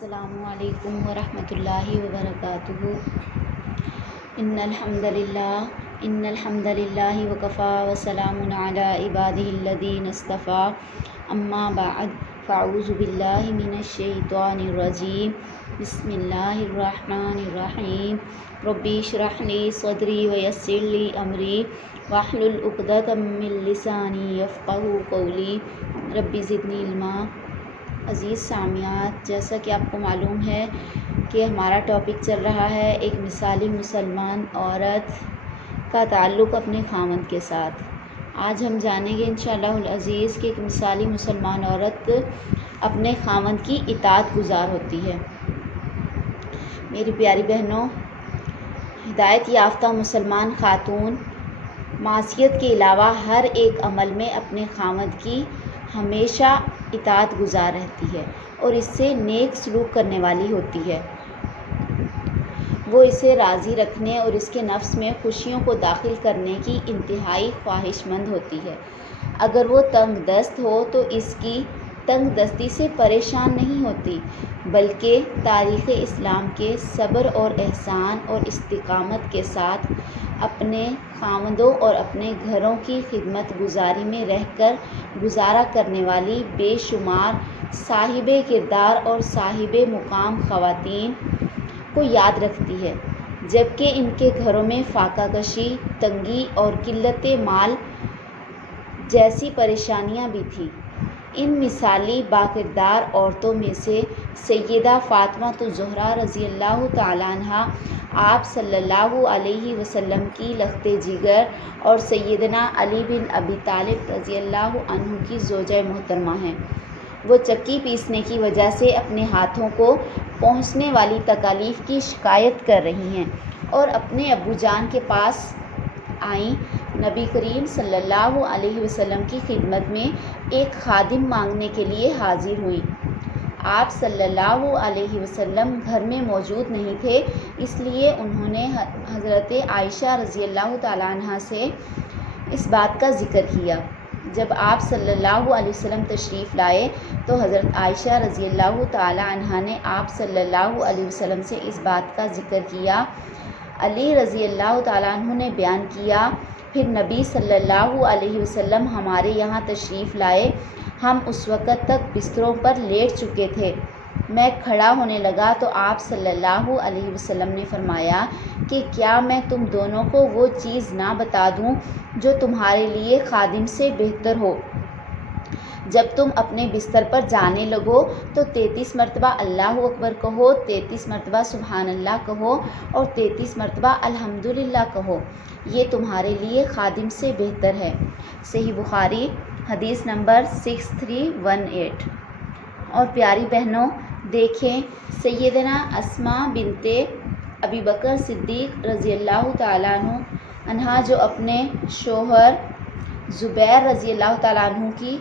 السلام علیکم ورحمۃ اللہ وبرکاتہ۔ ان الحمد للہ وکفیٰ وسلام علی عبادہ الذین اصطفیٰ، اما بعد فاعوذ باللہ من الشیطان الرجیم، بسم اللہ الرحمن الرحیم۔ رب اشرح لی صدری ویسر لی امری واحلل عقدۃ من لسانی یفقہوا قولی، رب زدنی علما۔ عزیز سامعات، جیسا کہ آپ کو معلوم ہے کہ ہمارا ٹاپک چل رہا ہے ایک مثالی مسلمان عورت کا تعلق اپنے خاوند کے ساتھ۔ آج ہم جانیں گے انشاءاللہ العزیز کہ ایک مثالی مسلمان عورت اپنے خاوند کی اطاعت گزار ہوتی ہے۔ میری پیاری بہنوں، ہدایت یافتہ مسلمان خاتون معصیت کے علاوہ ہر ایک عمل میں اپنے خاوند کی ہمیشہ اطاعت گزار رہتی ہے اور اس سے نیک سلوک کرنے والی ہوتی ہے۔ وہ اسے راضی رکھنے اور اس کے نفس میں خوشیوں کو داخل کرنے کی انتہائی خواہش مند ہوتی ہے۔ اگر وہ تنگ دست ہو تو اس کی تنگ دستی سے پریشان نہیں ہوتی، بلکہ تاریخ اسلام کے صبر اور احسان اور استقامت کے ساتھ اپنے خاوندوں اور اپنے گھروں کی خدمت گزاری میں رہ کر گزارا کرنے والی بے شمار صاحب کردار اور صاحب مقام خواتین کو یاد رکھتی ہے، جبکہ ان کے گھروں میں فاقہ کشی، تنگی اور قلت مال جیسی پریشانیاں بھی تھیں۔ ان مثالی باکردار عورتوں میں سے سیدہ فاطمہ الزہرا رضی اللہ تعالیٰ عنہا آپ صلی اللہ علیہ وسلم کی لخت جگر اور سیدنا علی بن ابی طالب رضی اللہ عنہ کی زوجہ محترمہ ہیں۔ وہ چکی پیسنے کی وجہ سے اپنے ہاتھوں کو پہنچنے والی تکالیف کی شکایت کر رہی ہیں اور اپنے ابو جان کے پاس آئیں۔ نبی کریم صلی اللہ علیہ وسلم کی خدمت میں ایک خادم مانگنے کے لیے حاضر ہوئیں۔ آپ صلی اللہ علیہ وسلم گھر میں موجود نہیں تھے، اس لیے انہوں نے حضرت عائشہ رضی اللہ تعالیٰ عنہ سے اس بات کا ذکر کیا۔ جب آپ صلی اللہ علیہ وسلم تشریف لائے تو حضرت عائشہ رضی اللہ تعالیٰ عنہ نے آپ صلی اللہ علیہ وسلم سے اس بات کا ذکر کیا۔ علی رضی اللہ تعالیٰ عنہ نے بیان کیا، پھر نبی صلی اللہ علیہ وسلم ہمارے یہاں تشریف لائے۔ ہم اس وقت تک بستروں پر لیٹ چکے تھے۔ میں کھڑا ہونے لگا تو آپ صلی اللہ علیہ وسلم نے فرمایا کہ کیا میں تم دونوں کو وہ چیز نہ بتا دوں جو تمہارے لیے خادم سے بہتر ہو؟ جب تم اپنے بستر پر جانے لگو تو 33 مرتبہ اللہ اکبر کہو، 33 مرتبہ سبحان اللہ کہو اور 33 مرتبہ الحمدللہ کہو، یہ تمہارے لیے خادم سے بہتر ہے۔ صحیح بخاری حدیث نمبر 6318۔ اور پیاری بہنوں، دیکھیں سیدنا اسماء بنت ابی بکر صدیق رضی اللہ تعالیٰ عنہ جو اپنے شوہر زبیر رضی اللہ تعالیٰ عنہ کی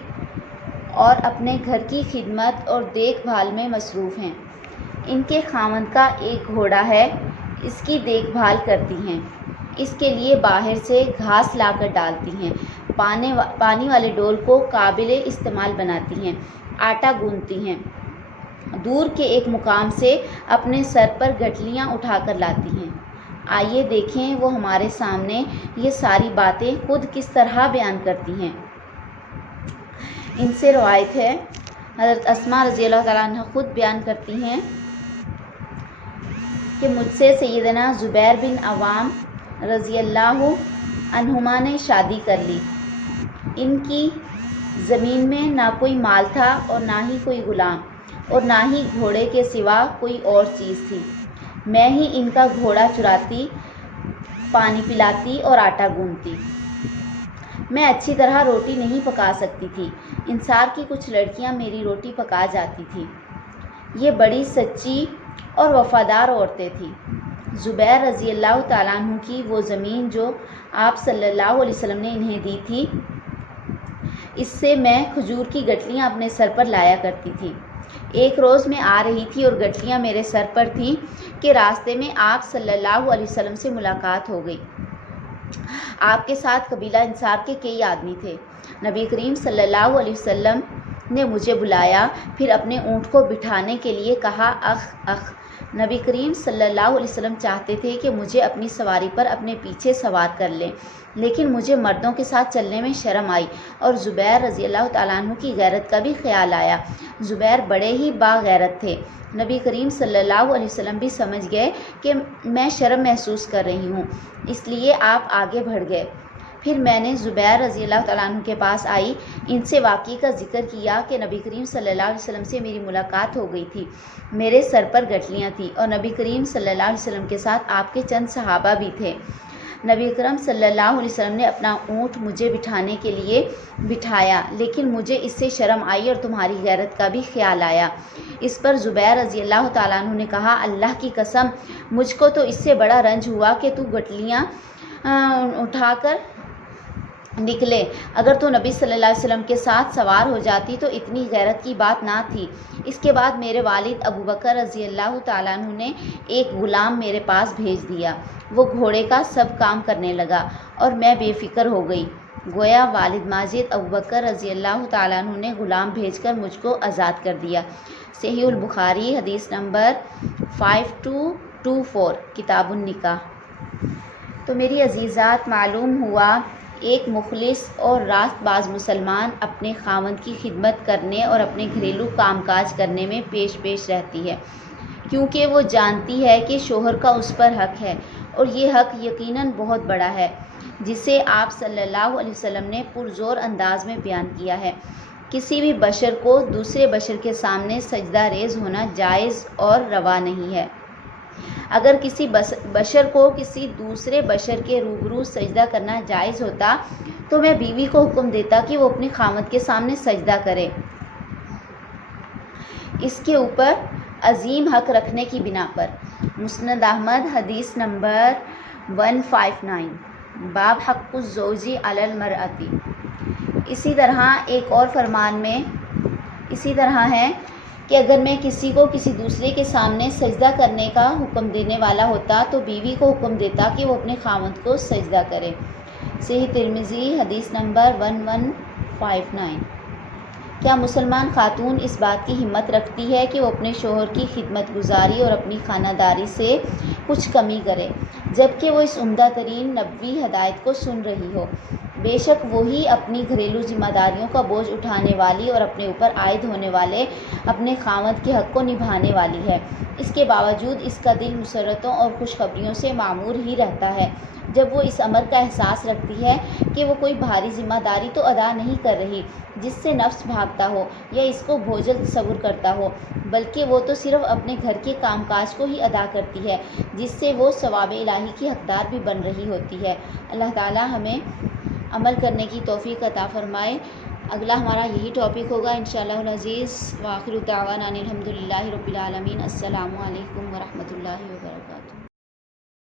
اور اپنے گھر کی خدمت اور دیکھ بھال میں مصروف ہیں۔ ان کے خاوند کا ایک گھوڑا ہے، اس کی دیکھ بھال کرتی ہیں، اس کے لیے باہر سے گھاس لا کر ڈالتی ہیں، پانی والے ڈول کو قابل استعمال بناتی ہیں، آٹا گوندتی ہیں، دور کے ایک مقام سے اپنے سر پر گٹھلیاں اٹھا کر لاتی ہیں۔ آئیے دیکھیں وہ ہمارے سامنے یہ ساری باتیں خود کس طرح بیان کرتی ہیں۔ ان سے روایت ہے، حضرت اسماء رضی اللہ تعالیٰ عنہ خود بیان کرتی ہیں کہ مجھ سے سیدنا زبیر بن عوام رضی اللہ عنہما نے شادی کر لی۔ ان کی زمین میں نہ کوئی مال تھا اور نہ ہی کوئی غلام اور نہ ہی گھوڑے کے سوا کوئی اور چیز تھی۔ میں ہی ان کا گھوڑا چراتی، پانی پلاتی اور آٹا گوندتی۔ میں اچھی طرح روٹی نہیں پکا سکتی تھی، انصار کی کچھ لڑکیاں میری روٹی پکا جاتی تھیں۔ یہ بڑی سچی اور وفادار عورتیں تھیں۔ زبیر رضی اللہ تعالیٰ عنہ کی وہ زمین جو آپ صلی اللہ علیہ وسلم نے انہیں دی تھی، اس سے میں کھجور کی گٹھلیاں اپنے سر پر لایا کرتی تھی۔ ایک روز میں آ رہی تھی اور گٹھلیاں میرے سر پر تھیں کہ راستے میں آپ صلی اللہ علیہ وسلم سے ملاقات ہو گئی۔ آپ کے ساتھ قبیلہ انصار کے کئی آدمی تھے۔ نبی کریم صلی اللہ علیہ وسلم نے مجھے بلایا، پھر اپنے اونٹ کو بٹھانے کے لیے کہا، اخ۔ نبی کریم صلی اللہ علیہ وسلم چاہتے تھے کہ مجھے اپنی سواری پر اپنے پیچھے سوار کر لیں، لیکن مجھے مردوں کے ساتھ چلنے میں شرم آئی اور زبیر رضی اللہ تعالیٰ عنہ کی غیرت کا بھی خیال آیا۔ زبیر بڑے ہی باغیرت تھے۔ نبی کریم صلی اللہ علیہ وسلم بھی سمجھ گئے کہ میں شرم محسوس کر رہی ہوں، اس لیے آپ آگے بڑھ گئے۔ پھر میں نے زبیر رضی اللہ تعالیٰ عنہ کے پاس آئی، ان سے واقعے کا ذکر کیا کہ نبی کریم صلی اللہ علیہ وسلم سے میری ملاقات ہو گئی تھی، میرے سر پر گٹھلیاں تھیں اور نبی کریم صلی اللہ علیہ وسلم کے ساتھ آپ کے چند صحابہ بھی تھے۔ نبی اکرم صلی اللہ علیہ وسلم نے اپنا اونٹ مجھے بٹھانے کے لیے بٹھایا، لیکن مجھے اس سے شرم آئی اور تمہاری غیرت کا بھی خیال آیا۔ اس پر زبیر رضی اللہ تعالیٰ عنہ نے کہا، اللہ کی قسم، مجھ کو تو اس سے بڑا رنج ہوا کہ تو گٹھلیاں اٹھا کر نکلے، اگر تو نبی صلی اللہ علیہ وسلم کے ساتھ سوار ہو جاتی تو اتنی غیرت کی بات نہ تھی۔ اس کے بعد میرے والد ابو بکر رضی اللہ تعالیٰ عنہ نے ایک غلام میرے پاس بھیج دیا، وہ گھوڑے کا سب کام کرنے لگا اور میں بے فکر ہو گئی۔ گویا والد ماجد ابو بکر رضی اللہ تعالیٰ عنہ نے غلام بھیج کر مجھ کو آزاد کر دیا۔ صحیح البخاری حدیث نمبر 5224 کتاب النکاح۔ تو میری عزیزات، معلوم ہوا ایک مخلص اور راست باز مسلمان اپنے خاوند کی خدمت کرنے اور اپنے گھریلو کام کاج کرنے میں پیش رہتی ہے، کیونکہ وہ جانتی ہے کہ شوہر کا اس پر حق ہے، اور یہ حق یقیناً بہت بڑا ہے، جسے آپ صلی اللہ علیہ وسلم نے پرزور انداز میں بیان کیا ہے۔ کسی بھی بشر کو دوسرے بشر کے سامنے سجدہ ریز ہونا جائز اور روا نہیں ہے۔ اگر کسی بشر کو کسی دوسرے بشر کے روبرو سجدہ کرنا جائز ہوتا تو میں بیوی کو حکم دیتا کہ وہ اپنے خاوند کے سامنے سجدہ کرے، اس کے اوپر عظیم حق رکھنے کی بنا پر۔ مسند احمد حدیث نمبر 159 باب حق الزوج علی المرأۃ۔ اسی طرح ایک اور فرمان میں اسی طرح ہے کہ اگر میں کسی کو کسی دوسرے کے سامنے سجدہ کرنے کا حکم دینے والا ہوتا تو بیوی کو حکم دیتا کہ وہ اپنے خاوند کو سجدہ کرے۔ صحیح ترمذی حدیث نمبر 1159۔ کیا مسلمان خاتون اس بات کی ہمت رکھتی ہے کہ وہ اپنے شوہر کی خدمت گزاری اور اپنی خانہ داری سے کچھ کمی کرے، جبکہ وہ اس عمدہ ترین نبوی ہدایت کو سن رہی ہو؟ بے شک وہی اپنی گھریلو ذمہ داریوں کا بوجھ اٹھانے والی اور اپنے اوپر عائد ہونے والے اپنے خاوند کے حق کو نبھانے والی ہے۔ اس کے باوجود اس کا دل مسرتوں اور خوشخبریوں سے معمور ہی رہتا ہے۔ جب وہ اس امر کا احساس رکھتی ہے کہ وہ کوئی بھاری ذمہ داری تو ادا نہیں کر رہی جس سے نفس بھاگتا ہو یا اس کو بوجھل تصور کرتا ہو، بلکہ وہ تو صرف اپنے گھر کے کام کاج کو ہی ادا کرتی ہے، جس سے وہ ثواب الہی کی حقدار بھی بن رہی ہوتی ہے۔ اللہ تعالی ہمیں عمل کرنے کی توفیق عطا فرمائے۔ اگلا ہمارا یہی ٹاپک ہوگا انشاءاللہ العزیز۔ وآخر دعوانا ان الحمد للہ رب العالمین۔ السلام علیکم ورحمۃ اللہ وبرکاتہ۔